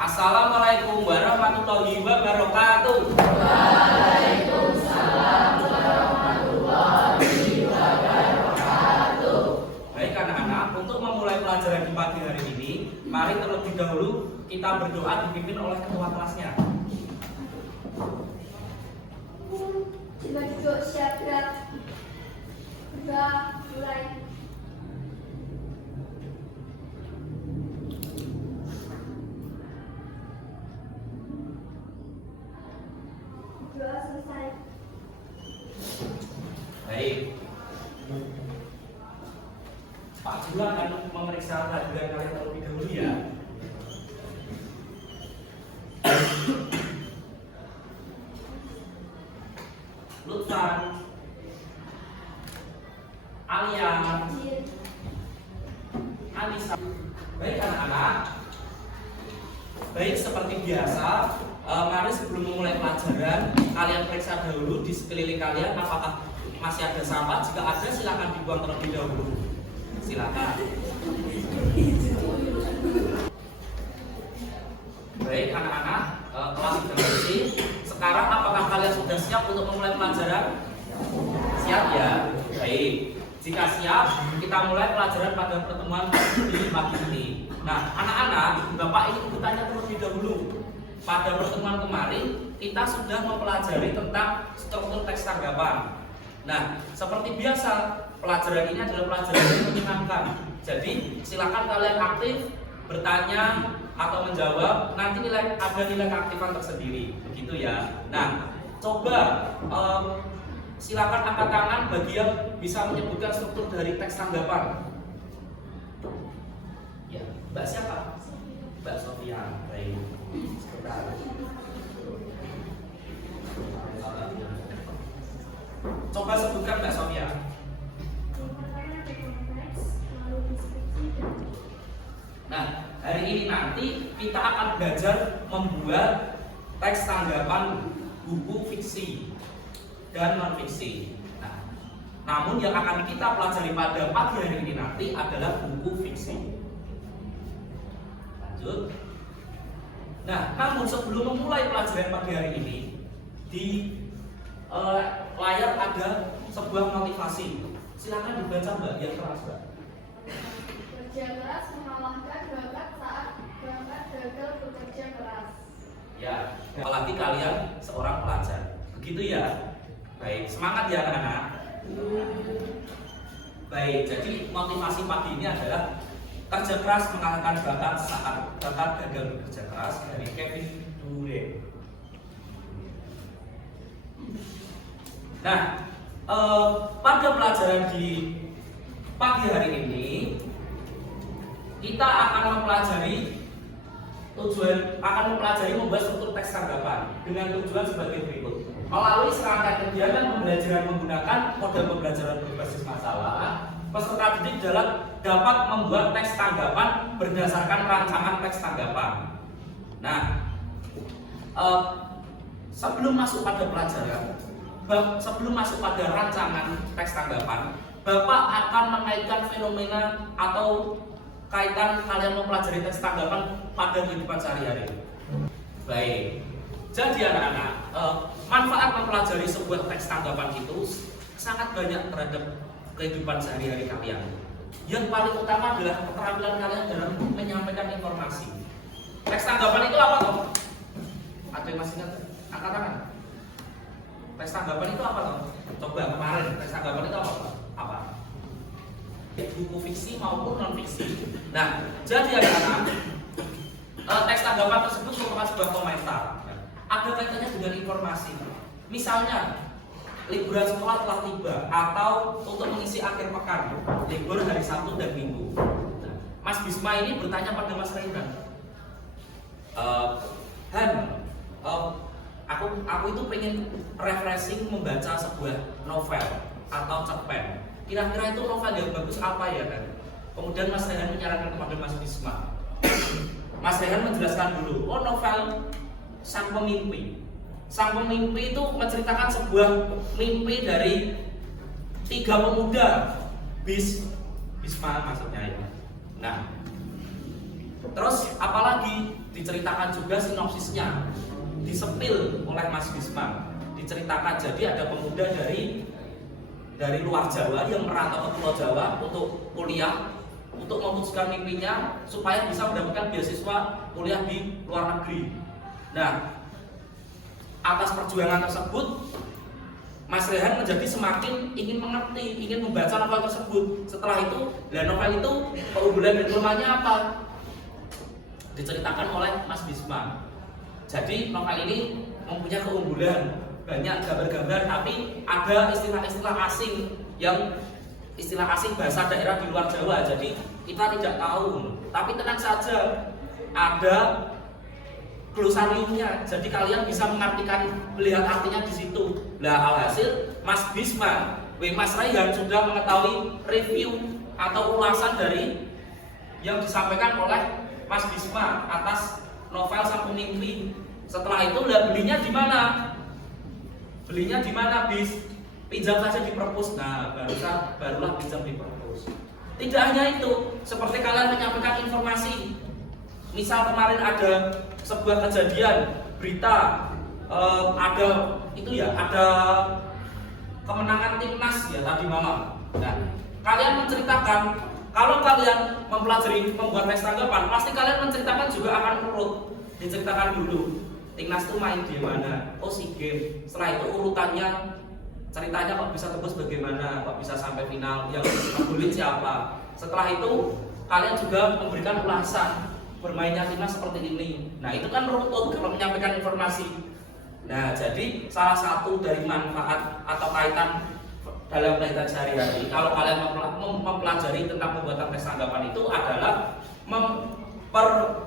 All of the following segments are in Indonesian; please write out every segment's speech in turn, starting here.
Assalamualaikum warahmatullahi wabarakatuh. Waalaikumsalam warahmatullahi wabarakatuh. Baik anak-anak, untuk memulai pelajaran di pagi hari ini, mari terlebih dahulu kita berdoa dipimpin oleh ketua kelasnya. Coba duduk siap gerak. Berdoa mulai. Doa selesai. Baik. Pak Jula akan memeriksa kehadiran kalian terlebih dahulu ya. Lutfan, Alia, Anissa. Baik anak-anak. Baik, seperti biasa, mari sebelum memulai pelajaran, kalian periksa dahulu di sekeliling kalian apakah masih ada sampah. Jika ada, silakan dibuang terlebih dahulu. Silakan. Baik anak-anak, kelas sudah bersih. Sekarang apakah kalian sudah siap untuk memulai pelajaran? Siap ya? Baik. Jika siap, kita mulai pelajaran pada pertemuan di pagi ini. Nah, anak-anak, Bapak ingin bertanya terlebih dahulu. Pada pertemuan kemarin, kita sudah mempelajari tentang struktur teks tanggapan. Nah, seperti biasa, pelajaran ini adalah pelajaran yang menyenangkan. Jadi, silakan kalian aktif, bertanya atau menjawab. Nanti ada nilai keaktifan tersendiri, begitu ya. Nah, coba silakan angkat tangan bagi yang bisa menyebutkan struktur dari teks tanggapan. Ya, Mbak siapa? Mbak Sofia. Baik. Sebentar. Coba sebutkan Mbak Sofia. Nah, hari ini nanti kita akan belajar membuat teks tanggapan buku fiksi dan non fiksi. Nah, namun yang akan kita pelajari pada pagi hari ini nanti adalah buku fiksi. Lanjut. Nah, namun sebelum memulai pelajaran pagi hari ini, di layar ada sebuah motivasi. Silakan dibaca Mbak, yang keras Mbak. Kerja keras mengalahkan bakat saat bakat gagal bekerja keras. Ya, apalagi kalian seorang pelajar. Begitu ya. Baik, semangat ya anak-anak. Baik, jadi motivasi pagi ini adalah kerja keras mengalahkan bakat saat bakat gagal bekerja keras dari Kevin Durant. Nah, pada pelajaran di pagi hari ini kita akan mempelajari membuat struktur teks tanggapan dengan tujuan sebagai berikut. Melalui serangkaian kegiatan pembelajaran menggunakan model pembelajaran berbasis masalah, peserta didik dapat membuat teks tanggapan berdasarkan rancangan teks tanggapan. Nah, sebelum masuk pada pelajaran, sebelum masuk pada rancangan teks tanggapan, Bapak akan mengaitkan fenomena atau kaitan kalian mempelajari teks tanggapan pada kehidupan sehari-hari. Baik, jadi anak-anak, manfaat mempelajari sebuah teks tanggapan itu sangat banyak terhadap kehidupan sehari-hari kalian. Yang paling utama adalah keterampilan kalian dalam menyampaikan informasi. Teks tanggapan itu apa toh? Ada yang masih ingat? Angkat tangan. Teks tanggapan itu apa toh? Coba kemarin teks tanggapan itu apa toh? Apa? Buku fiksi maupun non fiksi. Nah, jadi anak-anak, teks tanggapan tersebut merupakan sebuah komentar. Ada kaitannya dengan informasi. Misalnya, liburan sekolah telah tiba atau untuk mengisi akhir pekan, libur hari Sabtu dan Minggu. Nah, Mas Bisma ini bertanya pada Mas Reina, aku itu pengen refreshing membaca sebuah novel atau cerpen. Kira-kira itu novel yang bagus apa ya kan? Kemudian Mas Rehan menyarankan kepada Mas Bisma. Mas Rehan menjelaskan dulu, novel Sang Pemimpi. Sang Pemimpi itu menceritakan sebuah mimpi dari 3 pemuda Bisma maksudnya itu. Nah, terus apalagi di diceritakan juga sinopsisnya, disepil oleh Mas Bisma, diceritakan. Jadi ada pemuda dari luar Jawa yang merantau ke Pulau Jawa untuk kuliah, untuk memutuskan mimpinya supaya bisa mendapatkan beasiswa kuliah di luar negeri. Nah, atas perjuangan tersebut Mas Rehan menjadi semakin ingin mengerti, ingin membaca novel tersebut. Setelah itu, novel itu keunggulan dan kelemahannya apa? Diceritakan oleh Mas Bisma. Jadi novel ini mempunyai keunggulan, banyak gambar-gambar, tapi ada istilah-istilah asing yang istilah asing bahasa daerah di luar Jawa. Jadi kita tidak tahu. Tapi tenang saja, ada glosariumnya. Jadi kalian bisa mengartikan, melihat artinya di situ. Nah, alhasil Mas Bisma, Mas Raihan sudah mengetahui review atau ulasan dari yang disampaikan oleh Mas Bisma atas novel Sang Pemimpi. Setelah itu belinya di mana? Belinya di mana, Bis? Pinjam saja di perpus. Nah, barulah pinjam di perpus. Tidak hanya itu, seperti kalian menyampaikan informasi. Misal kemarin ada sebuah kejadian berita, ada kemenangan timnas ya tadi malam. Nah, kalian menceritakan, kalau kalian mempelajari membuat teks tanggapan, pasti kalian menceritakan juga akan urut. Diceritakan dulu timnas itu main di mana, oh SEA Games. Setelah itu urutannya, ceritanya kok bisa tembus bagaimana, kok bisa sampai final, yang ngegolin siapa. Setelah itu kalian juga memberikan ulasan bermainnya timnas seperti ini. Nah, itu kan runtut kalau menyampaikan informasi. Nah, jadi salah satu dari manfaat atau kaitan dalam kaitan sehari-hari kalau kalian mempelajari tentang pembuatan teks tanggapan itu adalah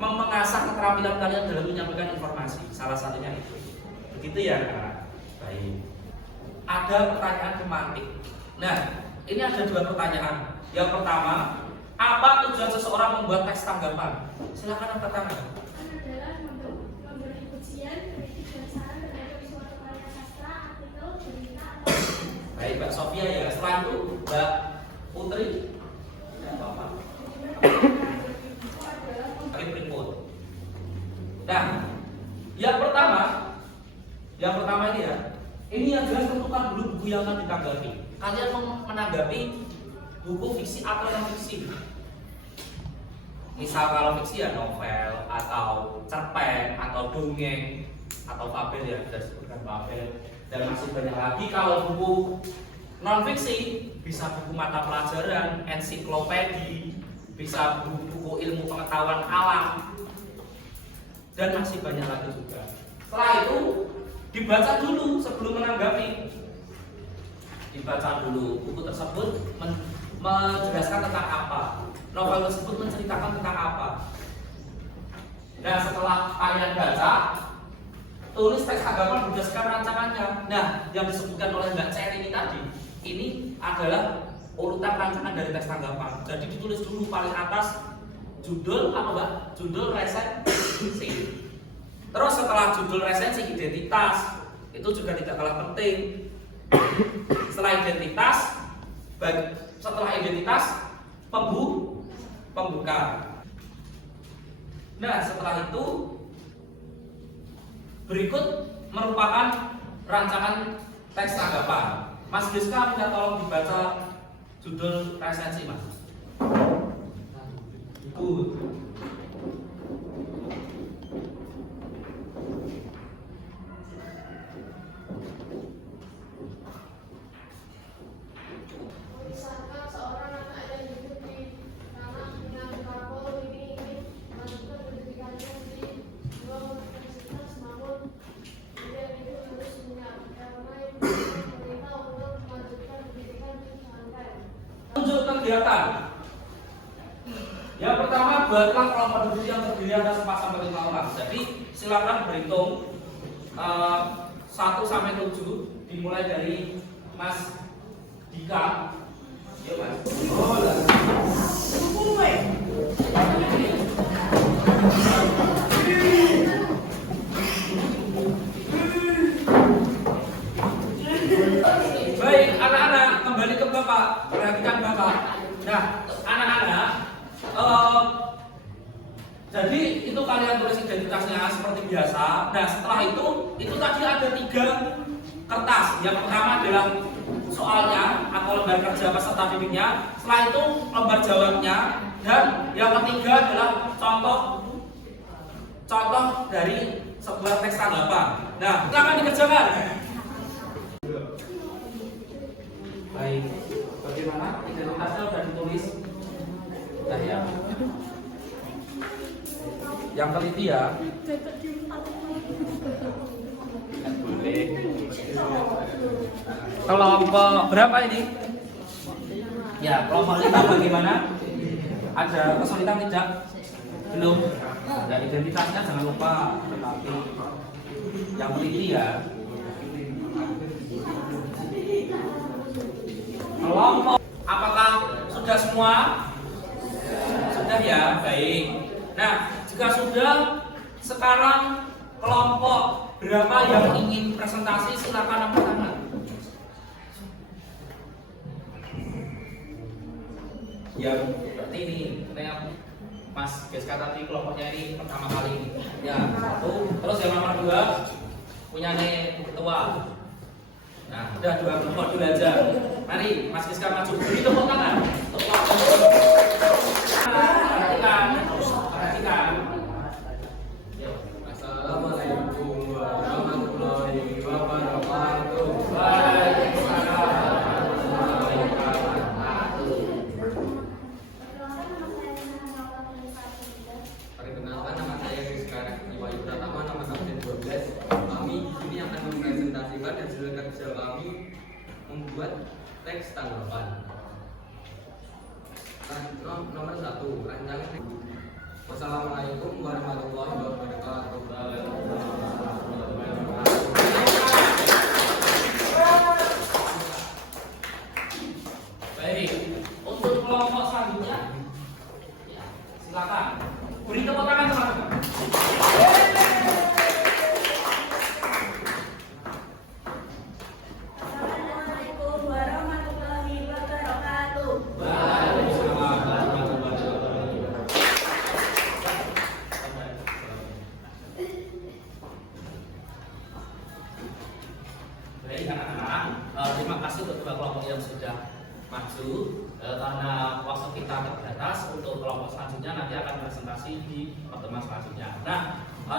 mengasah keterampilan kalian dalam menyampaikan informasi. Salah satunya itu. Begitu ya, Kak? Baik. Ada pertanyaan tematik. Nah, ini ada dua pertanyaan. Yang pertama, apa tujuan seseorang membuat teks tanggapan? Silakan yang pertama. Adalah memberi pujian, kritik dan saran terhadap suatu karya sastra, artikel, berita, atau Baik, Mbak Sofia ya. Setelah itu, Mbak Putri. Ya, Bapak. Nah, yang pertama ini ya. Ini yang jelas tentukan dulu buku yang akan ditanggapi. Kalian menanggapi buku fiksi atau non fiksi. Misal kalau fiksi ya novel atau cerpen atau dongeng atau fabel ya, sudah disebutkan fabel, dan masih banyak lagi. Kalau buku non fiksi bisa buku mata pelajaran, ensiklopedi, bisa buku ilmu pengetahuan alam, dan masih banyak lagi juga. Setelah itu dibaca dulu sebelum menanggapi. Dibaca dulu buku tersebut menjelaskan tentang apa, novel tersebut menceritakan tentang apa. Nah, setelah kalian baca, tulis teks tanggapan berdasarkan rancangannya. Nah, yang disebutkan oleh Mbak Cer ini tadi, ini adalah urutan rancangan dari teks tanggapan. Jadi ditulis dulu paling atas judul apa, Mbak? Judul resensi. Terus setelah judul resensi, identitas, itu juga tidak kalah penting. Setelah identitas, pembuka. Nah, setelah itu berikut merupakan rancangan teks tanggapan. Mas Giska minta tolong dibaca judul resensi, Mas. misalkan seorang anak yang hidup di tanah dengan kapal ini ingin melanjutkan pendidikannya di dua universitas, namun dia itu harus menyamai pemerintah untuk melanjutkan pendidikan di Shanghai. Tunjuk kegiatan. Yang pertama, buatlah kelompok berdiri yang terdiri atas 4 sampai 5 orang. Jadi silakan berhitung 1 sampai 7, dimulai dari Mas Dika. Yuk, Mas. Oh, lah. Baik, anak-anak, kembali ke Bapak. Perhatikan Bapak. Nah, anak-anak, jadi itu kalian kalian tulis identitasnya seperti biasa. Nah, setelah itu tadi ada 3 kertas. Yang pertama adalah soalnya atau lembar kerja peserta didiknya. Setelah itu lembar jawabnya. Dan yang ketiga adalah contoh dari sebuah teks tanggapan. Nah, silakan dikerjakan. Baik, bagaimana identitasnya sudah ditulis? Sudah ya. Yang teliti ya. Boleh. Kelompok berapa ini? Ya, kelompok 5 bagaimana? Ada kesulitan tidak? Belum. Ya, identitasnya jangan lupa. Tetapi yang teliti ya. Kelompok, apakah sudah semua? Sudah ya, baik. Nah, jika sudah, sekarang kelompok berapa yang ingin presentasi silakan angkat tangan. Ya, berarti ini yang Mas Geska tadi kelompoknya ini pertama kali ini. Ya, 1. Terus yang nomor 2 punya nih ketua. Nah, udah 2 kelompok dulu aja. Mari, Mas Giska maju. Beri tepuk tangan. Perhatikan. Assalamualaikum warahmatullahi wabarakatuh. Waalaikumsalam warahmatullahi wabarakatuh. Perkenalkan, nama saya Rizka Iwa Pratama, nomor absen 12. Kami di sini akan mempresentasikan hasil kerja kami membuat teks tanggapan. Nomor 1, rancangan. Wassalamualaikum warahmatullahi wabarakatuh. Baik, untuk kelompok selanjutnya, ya, silakan. Beri tepuk tangan teman-teman. Assalamualaikum warahmatullahi wabarakatuh. Waalaikumsalam warahmatullahi wabarakatuh. Baik anak-anak, terima kasih untuk dua kelompok yang sudah maju. Karena waktu kita terbatas, untuk kelompok selanjutnya nanti akan presentasi di pertemuan selanjutnya. Nah,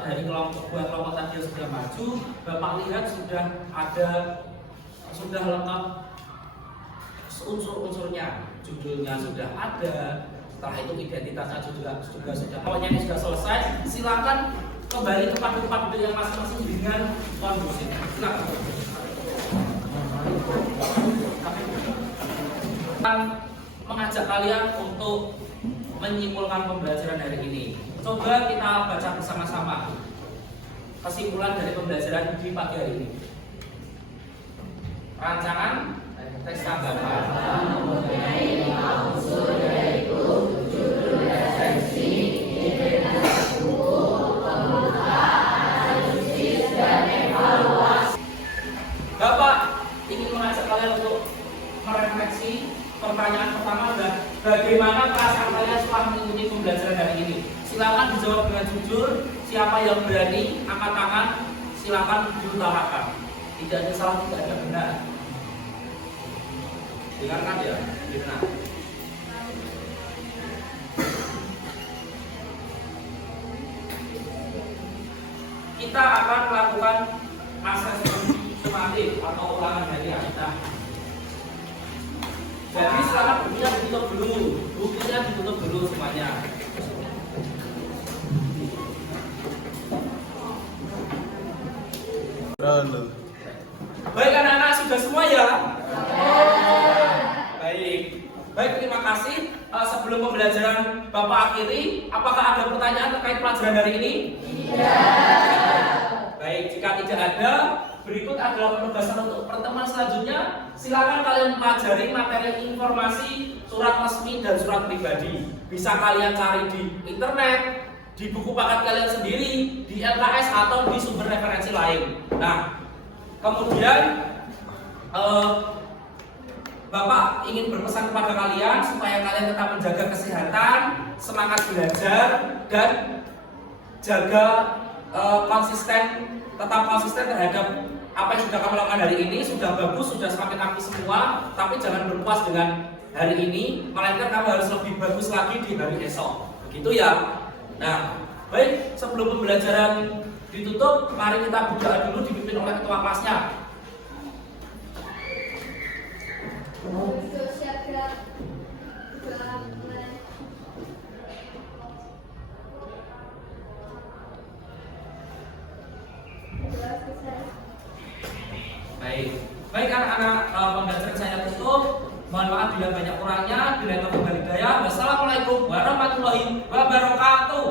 dari dua kelompok tadi yang sudah maju, Bapak lihat sudah lengkap unsur-unsurnya, judulnya sudah ada, setelah itu identitasnya juga sudah. Pokoknya ini sudah selesai. Silakan kembali ke tempat duduk yang masing-masing dengan kondusif. Silakan. Mengajak kalian untuk menyimpulkan pembelajaran hari ini. Coba kita baca bersama-sama kesimpulan dari pembelajaran di pagi hari ini. Rancangan teks tanggapan. Bapak ingin mengajak kalian untuk merefleksi. Pertanyaan pertama adalah bagaimana perasaan kalian setelah mengikuti pembelajaran hari ini? Silakan dijawab dengan jujur. Siapa yang berani angkat tangan, silakan diutarakan. Tidak ada salah, tidak ada benar. Dengarkan ya, benar. Kita akan melakukan asesmen sumatif atau ulangan dari kita. Jadi silakan bukunya ditutup dulu semuanya. Baik anak-anak, sudah semua ya? Baik, terima kasih. Sebelum pembelajaran Bapak akhiri, apakah ada pertanyaan terkait pelajaran hari ini? Baik, jika tidak ada, berikut adalah penugasan untuk pertemuan selanjutnya. Silakan kalian pelajari materi informasi, surat resmi dan surat pribadi. Bisa kalian cari di internet, di buku paket kalian sendiri, di LKS atau di sumber referensi lain. Nah, kemudian Bapak ingin berpesan kepada kalian supaya kalian tetap menjaga kesehatan, semangat belajar, dan jaga konsisten, tetap konsisten terhadap apa yang sudah kamu lakukan hari ini. Sudah bagus, sudah semakin aktif semua, tapi jangan berpuas dengan hari ini, melainkan kamu harus lebih bagus lagi di hari esok. Begitu ya. Nah, baik, sebelum pembelajaran ditutup, mari kita berdoa dulu dipimpin oleh ketua kelasnya. Baik anak-anak, pembelajaran saya tutup. Mohon maaf bila banyak kurangnya. Bila itu kembali daya. Wassalamualaikum warahmatullahi wabarakatuh.